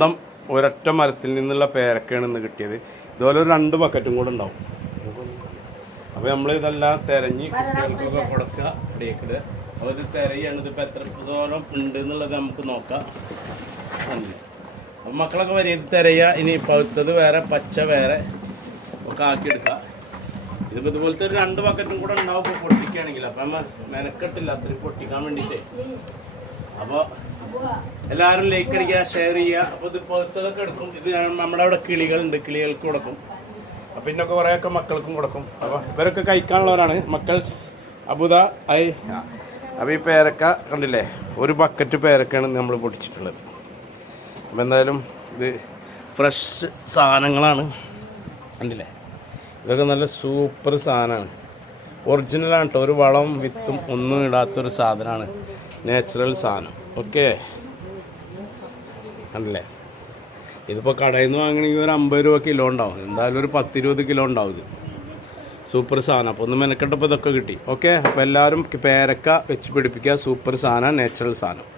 മൊത്തം ഒരൊറ്റ മരത്തിൽ നിന്നുള്ള പേരക്കയാണ് ഇന്ന് കിട്ടിയത്. ഇതുപോലെ ഒരു 2 ബക്കറ്റും കൂടെ ഉണ്ടാവും. അപ്പോൾ നമ്മൾ ഇതെല്ലാം തിരഞ്ഞ് കുട്ടികൾക്കൊക്കെ കൊടുക്കുക. ഇടയ്ക്കിടെ അപ്പോൾ ഇത് തിരയാണ്. ഇതിപ്പോൾ എത്രത്തോളം ഉണ്ട് എന്നുള്ളത് നമുക്ക് നോക്കാം. അപ്പം മക്കളൊക്കെ വരെ ഇത് തിരയുക. ഇനി പഴുത്തത് വേറെ പച്ച വേറെ ഒക്കെ ആക്കിയെടുക്കുക. ഇതിപ്പോൾ ഇതുപോലത്തെ ഒരു 2 ബക്കറ്റും കൂടെ ഉണ്ടാവും ഇപ്പോൾ പൊട്ടിക്കുകയാണെങ്കിൽ. അപ്പം നമ്മൾ മെനക്കെട്ടില്ല അത്രയും പൊട്ടിക്കാൻ വേണ്ടിയിട്ട്. അപ്പോൾ എല്ലാവരും ലൈക്ക് അടിക്കുക, ഷെയർ ചെയ്യുക. അപ്പോൾ ഇത് പഴുത്തതൊക്കെ എടുക്കും. ഇത് നമ്മുടെ അവിടെ കിളികളുണ്ട്, കിളികൾക്ക് കൊടുക്കും. അപ്പം പിന്നൊക്കെ കുറേയൊക്കെ മക്കൾക്കും കൊടുക്കും. അപ്പോൾ ഇവരൊക്കെ കഴിക്കാനുള്ളവരാണ് മക്കൾസ് അബുദ ഐ. അപ്പോൾ ഈ പേരക്ക കണ്ടില്ലേ, ഒരു ബക്കറ്റ് പേരക്കയാണ് നമ്മൾ പൊട്ടിച്ചിട്ടുള്ളത്. അപ്പോൾ എന്തായാലും ഇത് ഫ്രഷ് സാധനങ്ങളാണ് കണ്ടില്ലേ. ഇതൊക്കെ നല്ല സൂപ്പർ സാധനമാണ്, ഒറിജിനലാണ് കേട്ടോ. ഒരു വളം വിത്തും ഒന്നും ഇടാത്തൊരു സാധനമാണ്, നാച്ചുറൽ സാധനം. ഓക്കെ കണ്ടില്ലേ. ഇതിപ്പോൾ കടയിൽ നിന്ന് വാങ്ങണമെങ്കിൽ ഒരു 50 രൂപ കിലോ ഉണ്ടാവും. എന്തായാലും ഒരു 10-20 കിലോ ഉണ്ടാവും. ഇത് സൂപ്പർ സാധനം. അപ്പോൾ ഒന്ന് മെനക്കെട്ടപ്പോൾ ഇതൊക്കെ കിട്ടി. ഓക്കെ, അപ്പോൾ എല്ലാവരും പേരക്ക വെച്ച് പിടിപ്പിക്കുക. സൂപ്പർ സാധനം, നാച്ചുറൽ സാധനം.